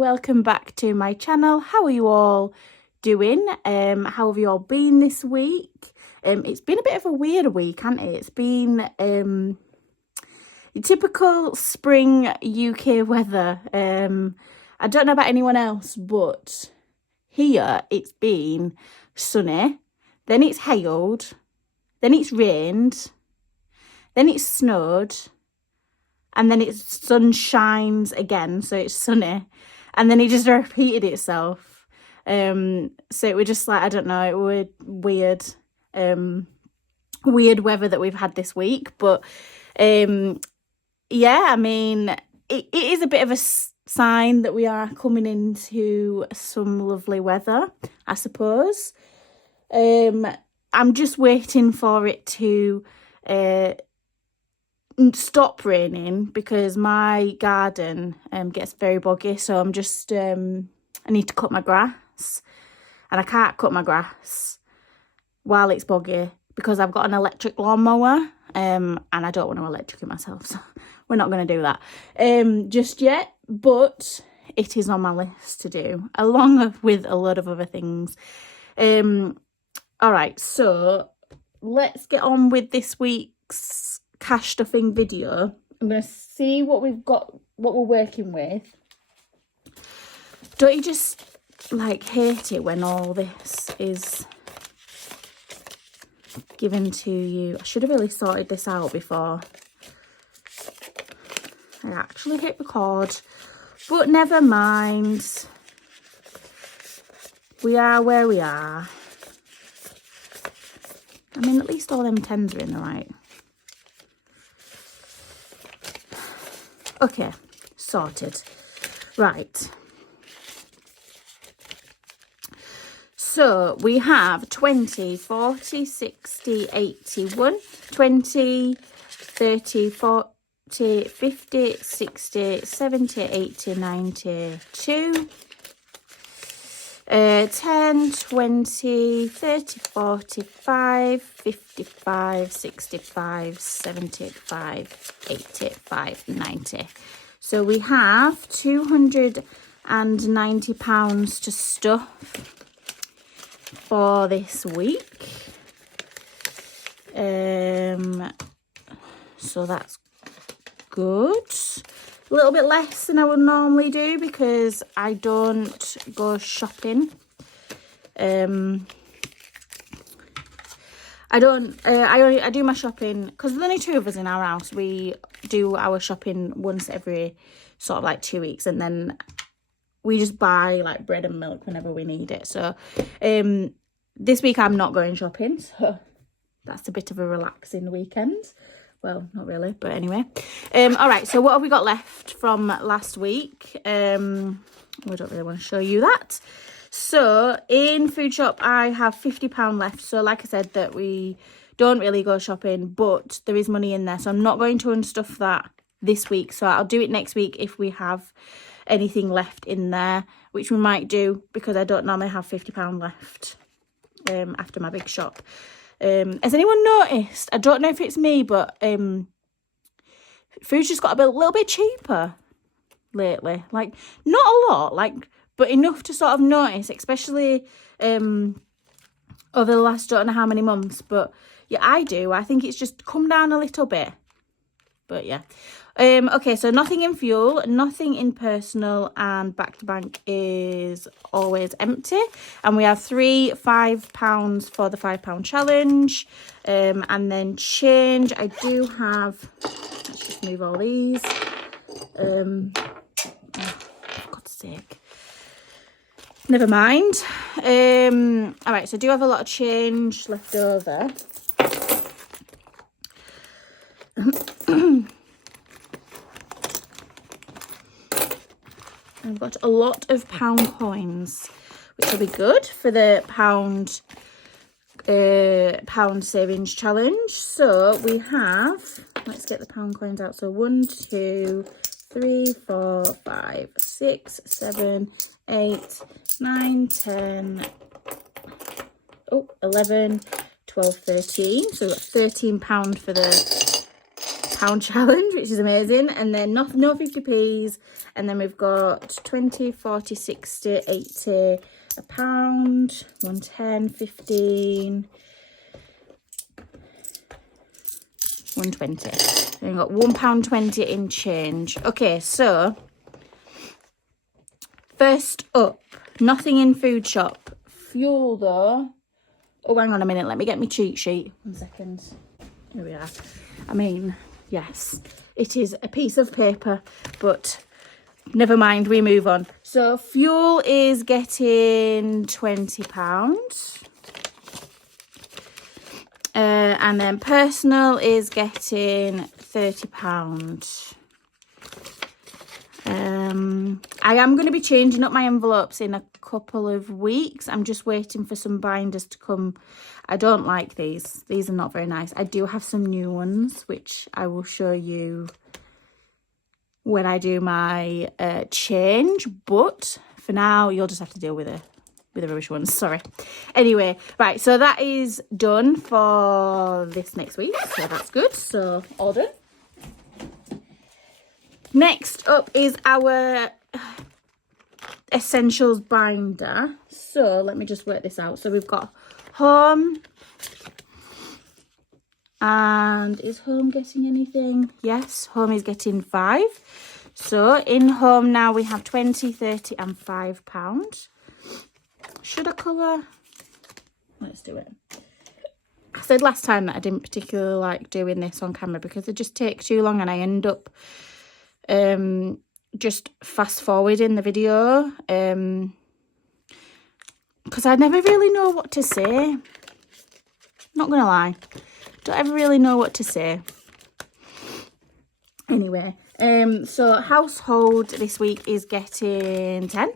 welcome back to my channel. How are you all doing? How have you all been this week? It's been a bit of a weird week, hasn't it? It's been typical spring UK weather. I don't know about anyone else, but here it's been sunny, then it's hailed, then it's rained, then it's snowed, and then it sun shines again, so it's sunny, and then it just repeated itself. So it was just like, I don't know, it was weird weather that we've had this week. But yeah, I mean, it is a bit of a sign that we are coming into some lovely weather, I suppose. I'm just waiting for it to stop raining, because my garden gets very boggy, so I'm just I need to cut my grass, and I can't cut my grass while it's boggy because I've got an electric lawnmower, and I don't want to electrocute myself, so we're not going to do that just yet, but it is on my list to do, along with a lot of other things. All right, so let's get on with this week's cash stuffing video. I'm going to see what we've got, what we're working with. Don't you just like hate it when all this is given to you? I should have really sorted this out before I actually hit record, but never mind. We are where we are. I mean, at least all them tens are in the right. Okay, sorted. Right. So we have 20, 40, 60, 81, 20, 30, 40, 50, 60, 70, 80, 92, 10, 20, 30, 45, 55, 65, 75, 85, 90. So we have £290 to stuff for this week. So that's good. A little bit less than I would normally do because I don't go shopping. I do my shopping because there's only two of us in our house. We do our shopping once every sort of like 2 weeks, and then we just buy like bread and milk whenever we need it. So this week I'm not going shopping, so that's a bit of a relaxing weekend. Well, not really, but anyway. All right, so what have we got left from last week? We don't really want to show you that. So in food shop, I have £50 left. So like I said, that we don't really go shopping, but there is money in there. So I'm not going to unstuff that this week. So I'll do it next week if we have anything left in there, which we might do because I don't normally have £50 left after my big shop. Has anyone noticed? I don't know if it's me, but food's just got a little bit cheaper lately. Like, not a lot, like, but enough to sort of notice, especially over the last don't know how many months. But yeah, I do. I think it's just come down a little bit. But yeah. Okay, so nothing in fuel, nothing in personal, and back to bank is always empty. And we have 3 £5 for the £5 challenge. And then change, I do have, let's just move all these. Oh, for God's sake. Never mind. All right, so I do have a lot of change left over. I've got a lot of pound coins, which will be good for the pound savings challenge. So we have, let's get the pound coins out. So 1, 2, 3, 4, 5, 6, 7, 8, 9, 10, 11, 12, 13. So we've got £13 for the pound challenge, which is amazing. And then no 50p's, And then we've got 20, 40, 60, 80, £1, 110, 15, 120. So we've got £1.20 in change. Okay, so first up, nothing in food shop. Fuel though. Oh, hang on a minute. Let me get my cheat sheet. 1 second. Here we are. I mean, yes, it is a piece of paper, but never mind, we move on. So fuel is getting £20. And then personal is getting £30. I am going to be changing up my envelopes in a couple of weeks. I'm just waiting for some binders to come. I don't like these. These are not very nice. I do have some new ones, which I will show you when I do my change. But for now, you'll just have to deal with the rubbish ones. Sorry. Anyway, right. So that is done for this next week. So that's good. So all done. Next up is our essentials binder. So let me just work this out. So we've got home. And is home getting anything? Yes, home is getting 5. So in home now we have 20, 30 and £5. Should I colour? Let's do it. I said last time that I didn't particularly like doing this on camera because it just takes too long and I end up just fast forwarding the video because I never really know what to say. Not gonna lie, don't ever really know what to say. Anyway, so household this week is getting 10,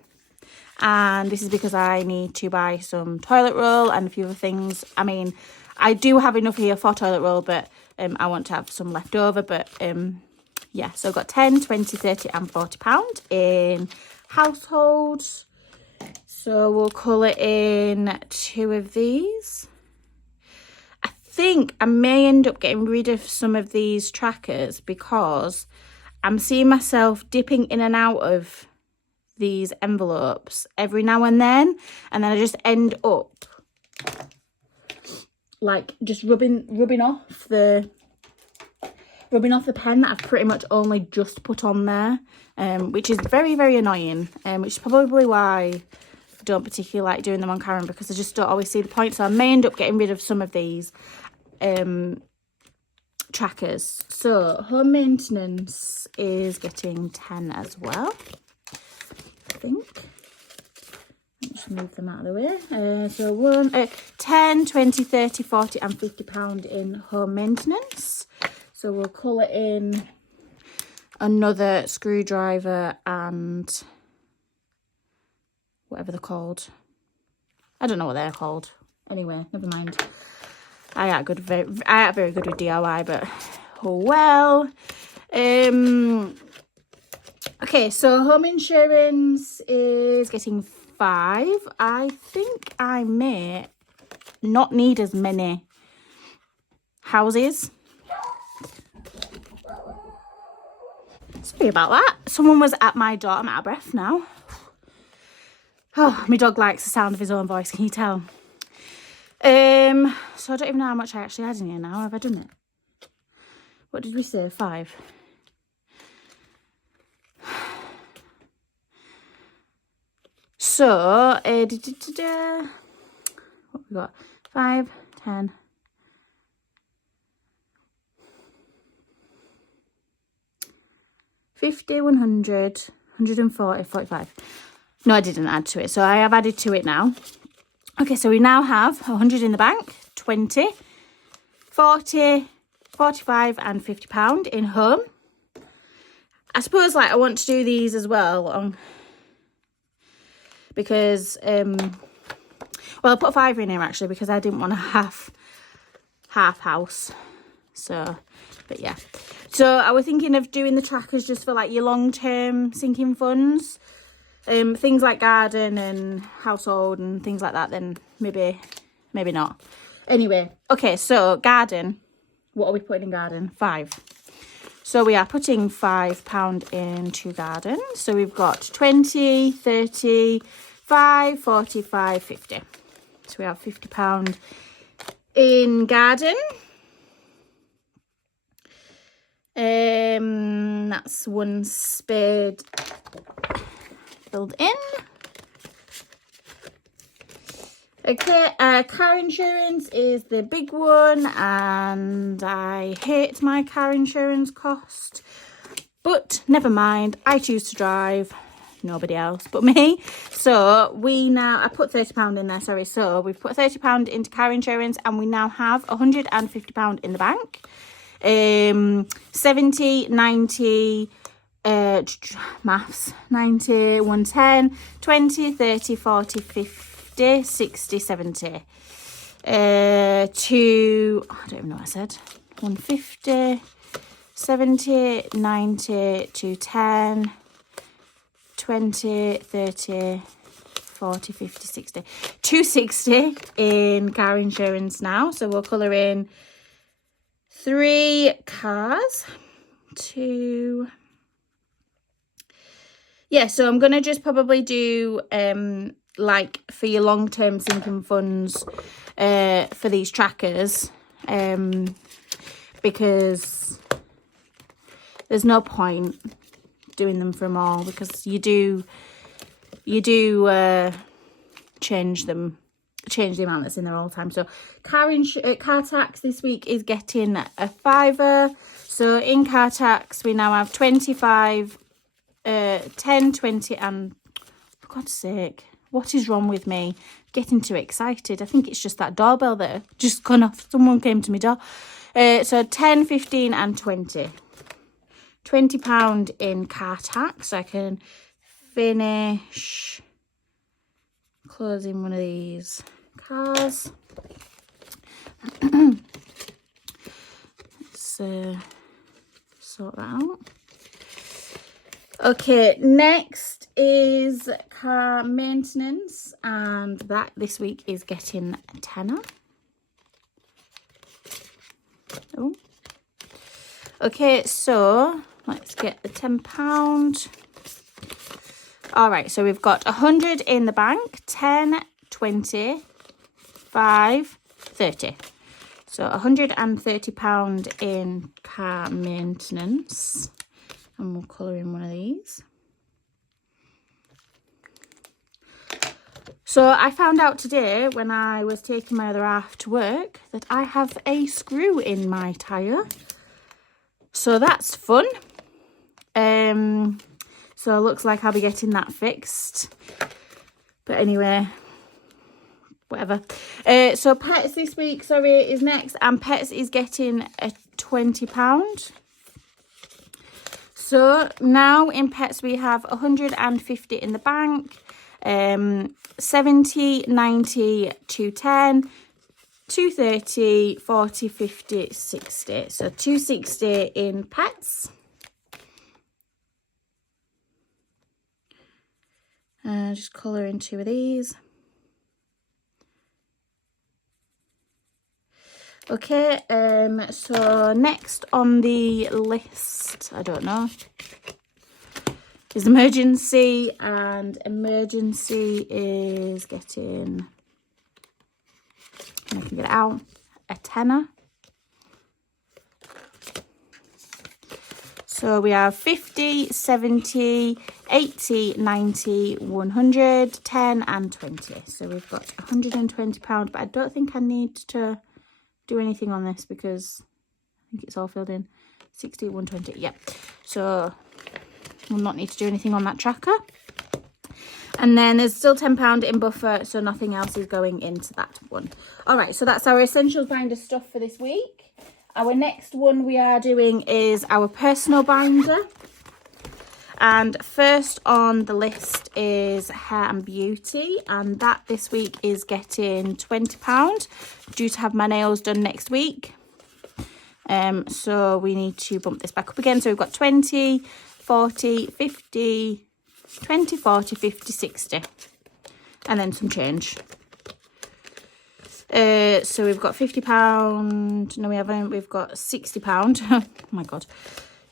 and this is because I need to buy some toilet roll and a few other things. I mean, I do have enough here for toilet roll, but I want to have some left over. But yeah, so I've got 10, 20, 30 and £40 in household. So we'll colour in 2 of these. I think I may end up getting rid of some of these trackers because I'm seeing myself dipping in and out of these envelopes every now and then I just end up like just rubbing off the pen that I've pretty much only just put on there, which is very, very annoying, which is probably why I don't particularly like doing them on camera because I just don't always see the point. So I may end up getting rid of some of these trackers. So home maintenance is getting 10 as well, I think. Let's move them out of the way. So 10, 20, 30, 40 and £50 in home maintenance. So we'll colour in another screwdriver and whatever they're called. I don't know what they're called. Anyway, never mind. I ain't very good with DIY, but oh well. Okay, so home insurance is getting 5. I think I may not need as many houses. Sorry about that. Someone was at my door. I'm out of breath now. Oh, my dog likes the sound of his own voice. Can you tell? So I don't even know how much I actually had in here now. Have I done it? What did we say? 5. So, what we got? 5, 10. 50, 100, 140, 45. No, I didn't add to it. So I have added to it now. Okay, so we now have 100 in the bank, 20, 40, 45 and £50 in home. I suppose like I want to do these as well because, well, I put 5 in here actually because I didn't want to have half house. So, but yeah. So I was thinking of doing the trackers just for like your long-term sinking funds. Things like garden and household and things like that, then maybe not. Anyway, okay, so garden. What are we putting in garden? 5. So we are putting £5 into garden. So we've got 20, 30, 5, 45, 50. So we have £50 in garden. That's one spade filled in. Okay, car insurance is the big one, and I hate my car insurance cost, but never mind, I choose to drive, nobody else but me. So I put £30 in there, sorry, so we've put £30 into car insurance, and we now have £150 in the bank. 70, 90, maths, 90, 110, 20, 30, 40, 50, 60, 70. I don't even know what I said. 150, 70, 90, 210, 20, 30, 40, 50, 60. 260 in car insurance now. So we'll colour in 3 cars. 2. Yeah, so I'm going to just probably do, like, for your long-term sinking funds for these trackers, because there's no point doing them for them all, because you do change the amount that's in there all the time. So car tax this week is getting a £5. So in car tax we now have 25, 10, 20 and, for God's sake, what is wrong with me? Getting too excited. I think it's just that doorbell that just gone off. Someone came to my door. So 10, 15 and 20. £20 in car tax. So I can finish closing one of these cars. Let's sort that out. Okay, next is car maintenance, and that this week is getting a tenner. Oh. Okay, so let's get the £10. All right, so we've got 100 in the bank, 10, 20, 5, 30. So £130 in car maintenance. And we'll colour in one of these. So I found out today when I was taking my other half to work that I have a screw in my tyre. So that's fun. So it looks like I'll be getting that fixed. But anyway, whatever. So pets this week, sorry, is next. And pets is getting a £20. So now in pets we have 150 in the bank, 70, 90, 210, 230, 40, 50, 60. So 260 in pets. Just colour in 2 of these. Okay, so next on the list, I don't know, is emergency, and emergency is getting, I can get it out, a tenner. So we have 50, 70, 80, 90, 100, 10 and 20. So we've got £120, but I don't think I need to do anything on this because I think it's all filled in. 60, 120, yep. So we'll not need to do anything on that tracker. And then there's still £10 in buffer, so nothing else is going into that one. All right, so that's our essentials binder stuff for this week. Our next one we are doing is our personal binder. And first on the list is hair and beauty, and that this week is getting £20, due to have my nails done next week. So we need to bump this back up again. So we've got 20, 40, 50, 20, 40, 50, 60, and then some change. So we've got £50. No, we haven't. We've got £60. Oh my God.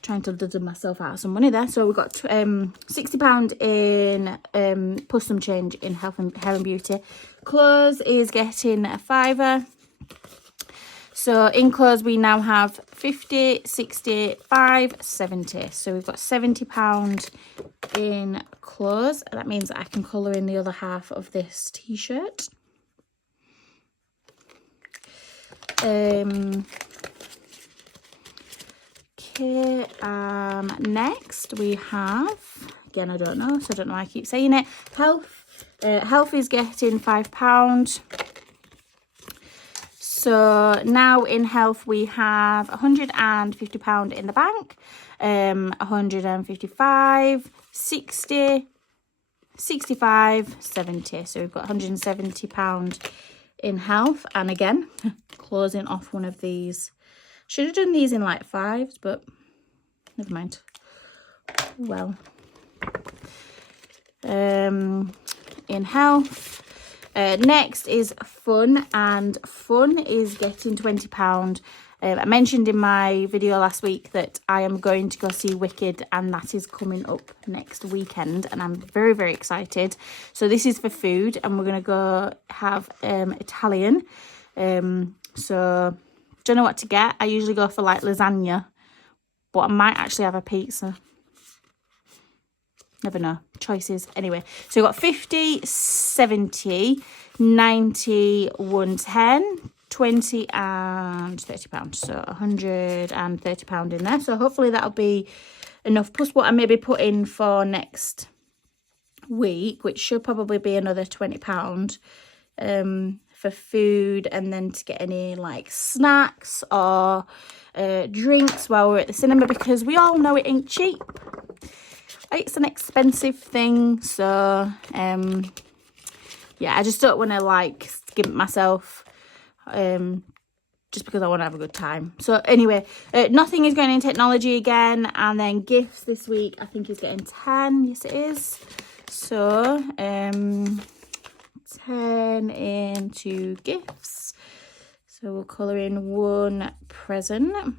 trying to dozen myself out of some money there. So we've got £60 in plus some change in health and hair and beauty. Clothes is getting a £5. So in clothes we now have 50, 65, 70. So we've got £70 in clothes. That means I can colour in the other half of this t-shirt. Okay, next we have, again I don't know, so I don't know why I keep saying it, health. Health is getting £5. So now in health we have £150 in the bank, 155, 60, 65, 70. So we've got £170 in health. And again, closing off one of these. Should have done these in like 5s, but never mind. Well, in health. Next is fun, and fun is getting £20. I mentioned in my video last week that I am going to go see Wicked, and that is coming up next weekend, and I'm very, very excited. So this is for food, and we're going to go have Italian. So don't know what to get. I usually go for like lasagna, but I might actually have a pizza. Never know. Choices. Anyway, so we've got 50, 70, 90, 110, 20 and £30. So £130 in there. So hopefully that'll be enough. Plus what I maybe put in for next week, which should probably be another £20 for food, and then to get any like snacks or drinks while we're at the cinema, because we all know it ain't cheap. It's an expensive thing, so yeah, I just don't want to like skimp myself just because I want to have a good time. So anyway, nothing is going in technology again, and then gifts this week I think is getting 10. Yes it is. So 10 into gifts. So we'll colour in one present.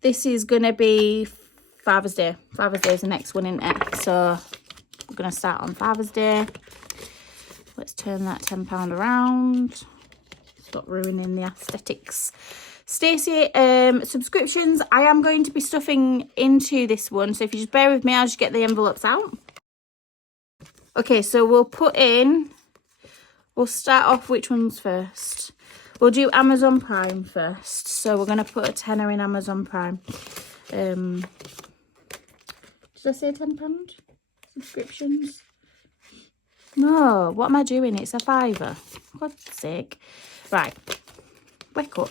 This is going to be Father's Day. Father's Day is the next one, isn't it? So we're going to start on Father's Day. Let's turn that £10 around. Stop ruining the aesthetics. Stacey, subscriptions. I am going to be stuffing into this one. So if you just bear with me, I'll just get the envelopes out. Okay, so we'll start off which one's first. We'll do Amazon Prime first. So we're going to put a tenner in Amazon Prime. Did I say £10? Subscriptions? No, what am I doing? It's a £5. God's sake. Right, wake up.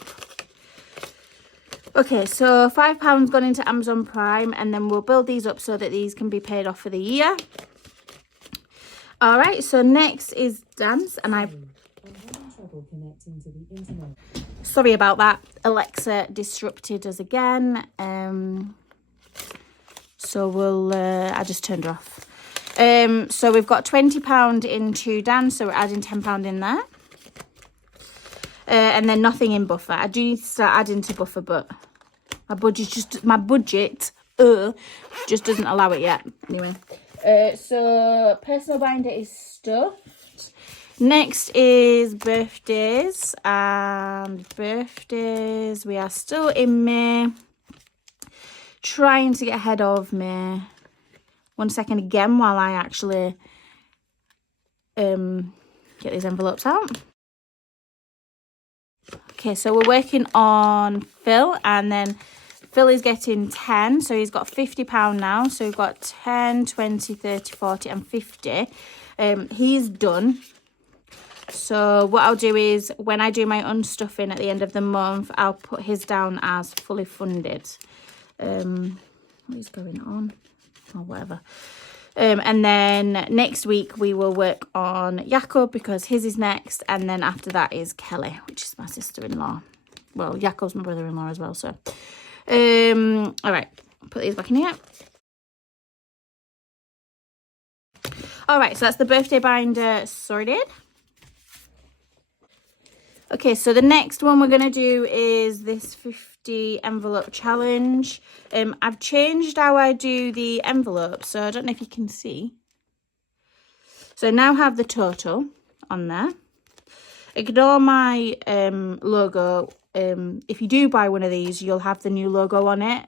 Okay, so £5 gone into Amazon Prime, and then we'll build these up so that these can be paid off for the year. All right, so next is dance, and sorry about that. Alexa disrupted us again. So we'll, I just turned her off. So we've got £20 into dance, so we're adding £10 in there. And then nothing in buffer. I do need to start adding to buffer, but my budget just doesn't allow it yet. Anyway, so personal binder is stuffed. Next is birthdays, and birthdays, we are still in May. Trying to get ahead of May. 1 second again while I actually get these envelopes out. Okay, so we're working on Phil, and then Phil is getting 10, so he's got £50 now. So we've got 10, 20, 30, 40 and 50. He's done. So what I'll do is when I do my unstuffing at the end of the month, I'll put his down as fully funded. What is going on? Or whatever. And then next week we will work on Jakob because his is next, and then after that is Kelly, which is my sister-in-law. Well, Jakob's my brother-in-law as well. So all right, put these back in here. All right, so that's the birthday binder sorted. Okay, so the next one we're going to do is this 50 envelope challenge. I've changed how I do the envelope, so I don't know if you can see. So I now have the total on there. Ignore my logo. If you do buy one of these, you'll have the new logo on it,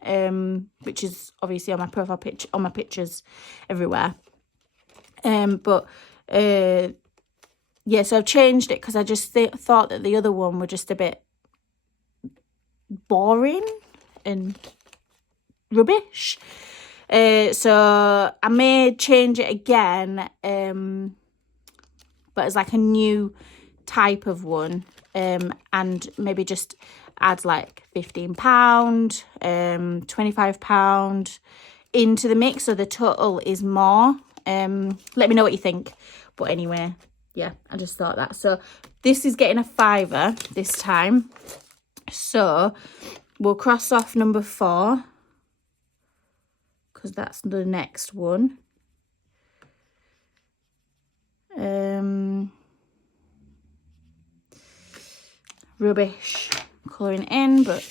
which is obviously on my profile picture, on my pictures everywhere. Yeah, so I've changed it because I just thought that the other one were just a bit boring and rubbish. So I may change it again, but as like a new type of one, and maybe just add like £15, £25 into the mix so the total is more. Let me know what you think. But anyway, yeah, I just thought that. So this is getting a £5 this time. So we'll cross off number 4 because that's the next one. Rubbish colouring in, but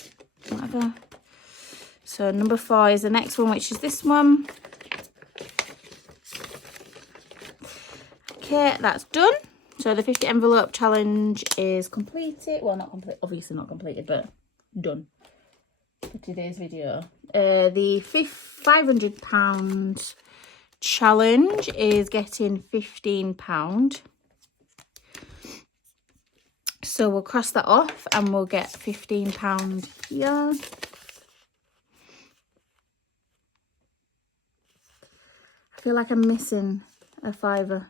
whatever. So number 4 is the next one, which is this one. Okay, that's done. So the 50 envelope challenge is completed. Well, not complete, obviously not completed, but done for today's video. The £500 challenge is getting £15. So we'll cross that off and we'll get £15 here. I feel like I'm missing a £5.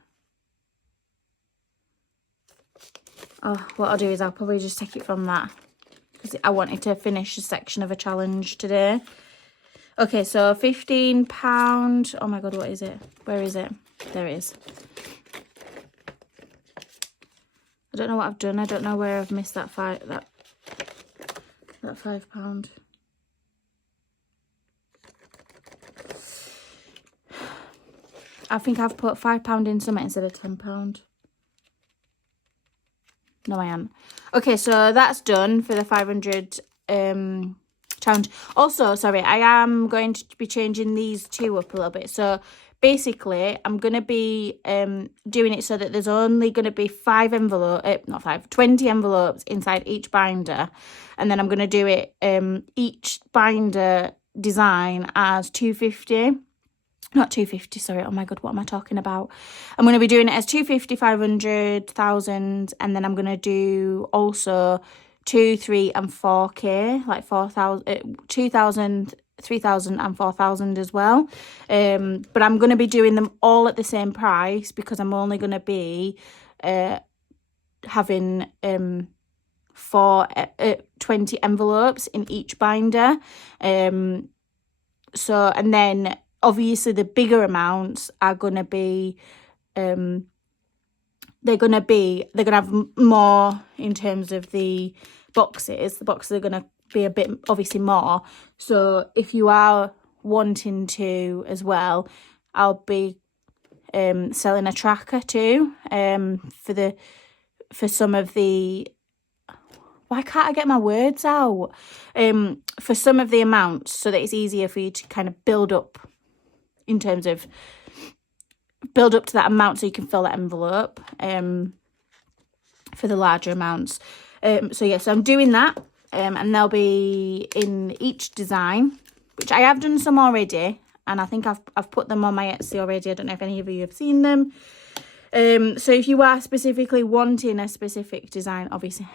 Oh, what I'll do is I'll probably just take it from that because I wanted to finish a section of a challenge today. Okay, so £15. Oh my God, what is it? Where is it? There it is. I don't know what I've done. I don't know where I've missed that £5. I think I've put £5 in something instead of £10. No, I am. Okay, so that's done for the 500 challenge. Also, sorry, I am going to be changing these two up a little bit. So basically, I'm going to be doing it so that there's only going to be 20 envelopes inside each binder. And then I'm going to do it, each binder design as 250. Not 250, sorry. Oh my God, what am I talking about? I'm going to be doing it as 250, 500, 1,000. And then I'm going to do also 2, 3 and 4K, like 4,000, 2,000, 3,000 and 4,000 as well. But I'm going to be doing them all at the same price because I'm only going to be having 20 envelopes in each binder. So, and then obviously the bigger amounts are going to be, they're going to have more in terms of the boxes. The boxes are going to be a bit, obviously more. So if you are wanting to as well, I'll be selling a tracker too, for some of the, why can't I get my words out? For some of the amounts so that it's easier for you to kind of build up in terms of build up to that amount so you can fill that envelope for the larger amounts. So yeah, so I'm doing that and they'll be in each design, which I have done some already, and I think I've put them on my Etsy already. I don't know if any of you have seen them. So if you are specifically wanting a specific design, obviously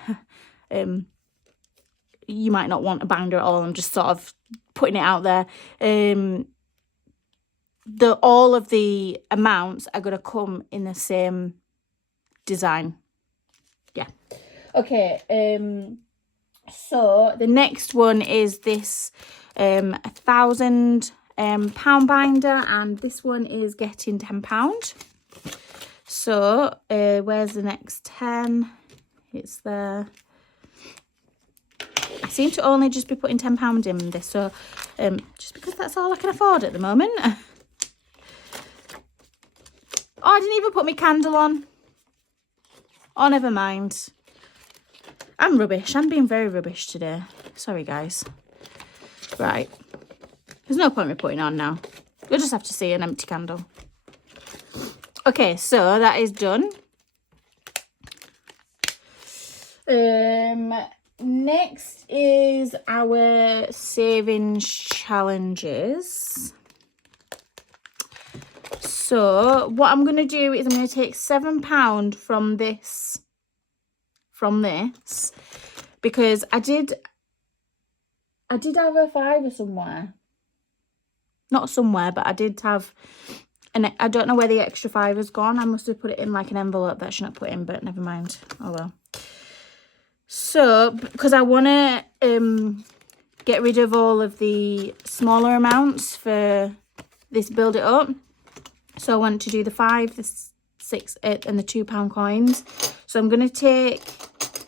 you might not want a binder at all. I'm just sort of putting it out there. All of the amounts are going to come in the same design. Yeah. Okay. So the next one is this £1,000 binder, and this one is getting £10. So where's the next 10? It's there. I seem to only just be putting £10 in this, so just because that's all I can afford at the moment. Oh, I didn't even put my candle on. Oh, never mind. I'm rubbish. I'm being very rubbish today. Sorry, guys. Right. There's no point in me putting on now. You'll just have to see an empty candle. Okay, so that is done. Next is our savings challenges. So what I'm going to do is I'm going to take £7 from this, because I did have a fiver somewhere. Not somewhere, but I did have, and I don't know where the extra fiver's gone. I must have put it in like an envelope that I shouldn't put in, but never mind. Oh well. So, because I want to get rid of all of the smaller amounts for this build it up. So I want to do the 5, the 6, 8 and the £2 coins. So I'm going to take,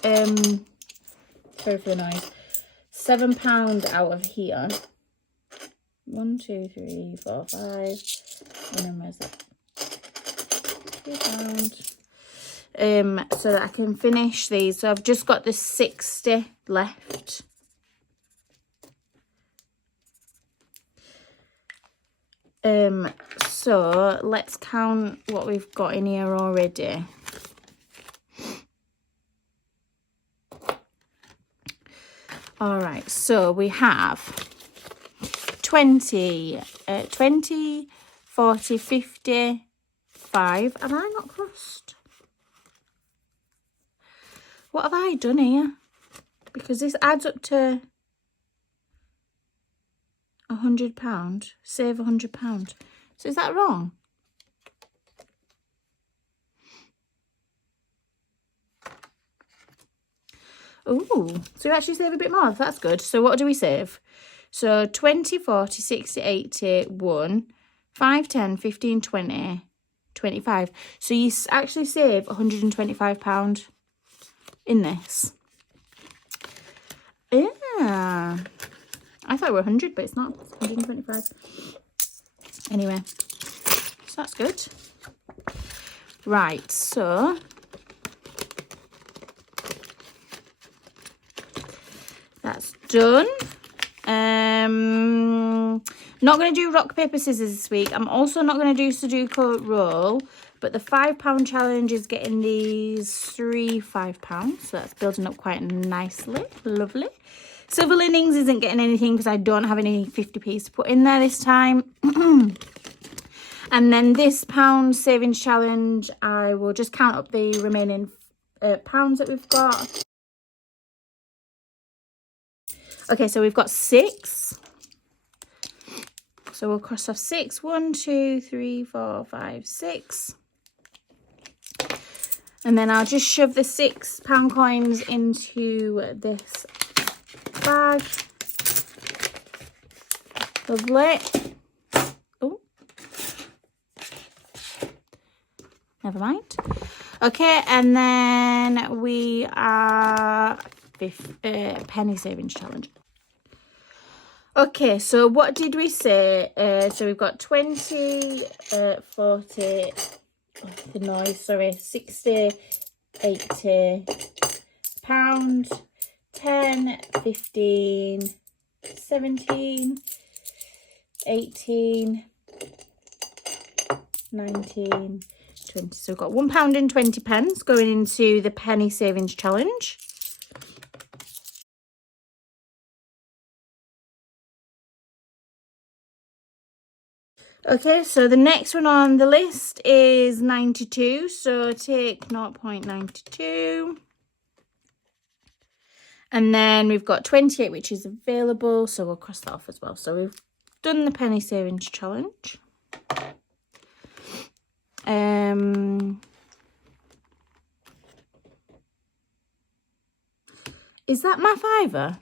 sorry for the noise, £7 out of here. 1, 2, 3, 4, 5. And then where's that? £2. So that I can finish these. So I've just got the 60 left. So let's count what we've got in here already. All right, so we have 20, 40, 50, 5. Have I not crossed? What have I done here? Because this adds up to £100. Save £100. So is that wrong? Ooh, so we actually save a bit more. That's good. So what do we save? So 20, 40, 60, 80, 1, 5, 10, 15, 20, 25. So you actually save £125 in this. Yeah. I thought it were 100, but it's not. It's 125. Anyway, so that's good. Right, so that's done. Not going to do rock, paper, scissors this week. I'm also not going to do Sudoku Roll, but the £5 challenge is getting these 3 £5. So that's building up quite nicely. Lovely. Siver Linings isn't getting anything because I don't have any 50p's to put in there this time. And then this pound savings challenge, I will just count up the remaining pounds that we've got. Okay, so we've got 6. So we'll cross off 6. 1, 2, 3, 4, 5, 6. And then I'll just shove the £6 coins into this bag. Lovely. Oh, never mind. Okay, and then we are penny savings challenge. Okay, so what did we say? So we've got 20, 40, the noise, sorry, 60, 80 pounds, 10, 15, 17, 18, 19, 20. So we've got £1.20 going into the penny savings challenge. Okay, so the next one on the list is 92. So take 0.92. And then we've got 28, which is available. So we'll cross that off as well. So we've done the penny savings challenge. Is that my fiver?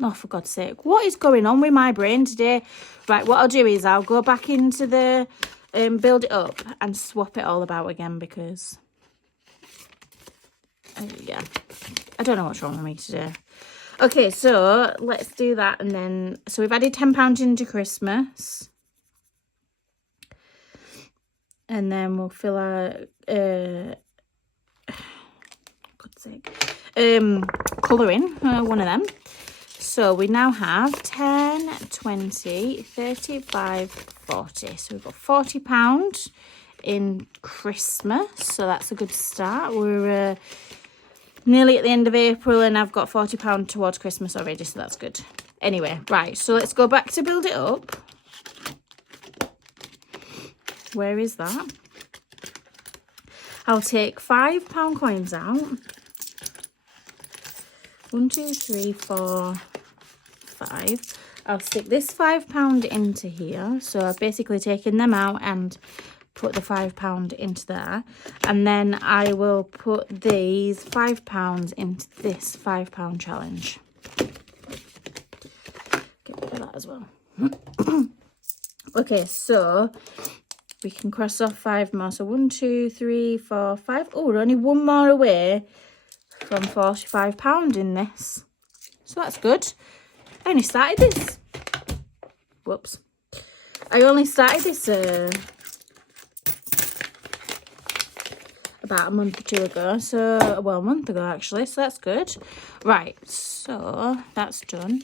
Oh, for God's sake. What is going on with my brain today? Right, what I'll do is I'll go back into the build it up and swap it all about again because, yeah, I don't know what's wrong with me today. Okay, so let's do that. And then, so we've added £10 into Christmas. And then we'll fill our, God's sake. colouring, one of them. So we now have 10, 20, 35, 40. So we've got £40 in Christmas. So that's a good start. We're nearly at the end of April and I've got £40 towards Christmas already. So that's good. Anyway, right. So let's go back to build it up. Where is that? I'll take £5 coins out. 1, 2, 3, 4, 5. I'll stick this £5 into here. So I've basically taken them out and put the £5 into there. And then I will put these £5 into this £5 challenge. Get rid of that as well. Okay, so we can cross off 5 more. So 1, 2, 3, 4, 5. Oh, we're only one more away from £45 in this. So that's good. I only started this. Whoops. I only started this about a month or two ago. So, well, a month ago actually. So that's good. Right. So that's done.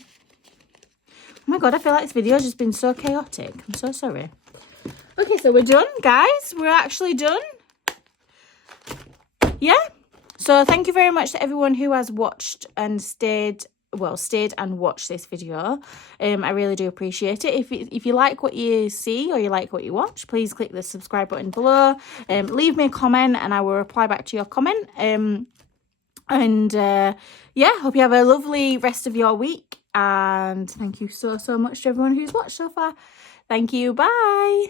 Oh my God, I feel like this video has just been so chaotic. I'm so sorry. Okay, so we're done, guys. We're actually done. Yeah. So thank you very much to everyone who has watched and stayed and watched this video. I really do appreciate it. If you like what you see or you like what you watch, please click the subscribe button below. Leave me a comment and I will reply back to your comment. Yeah, hope you have a lovely rest of your week. And thank you so much to everyone who's watched so far. Thank you. Bye.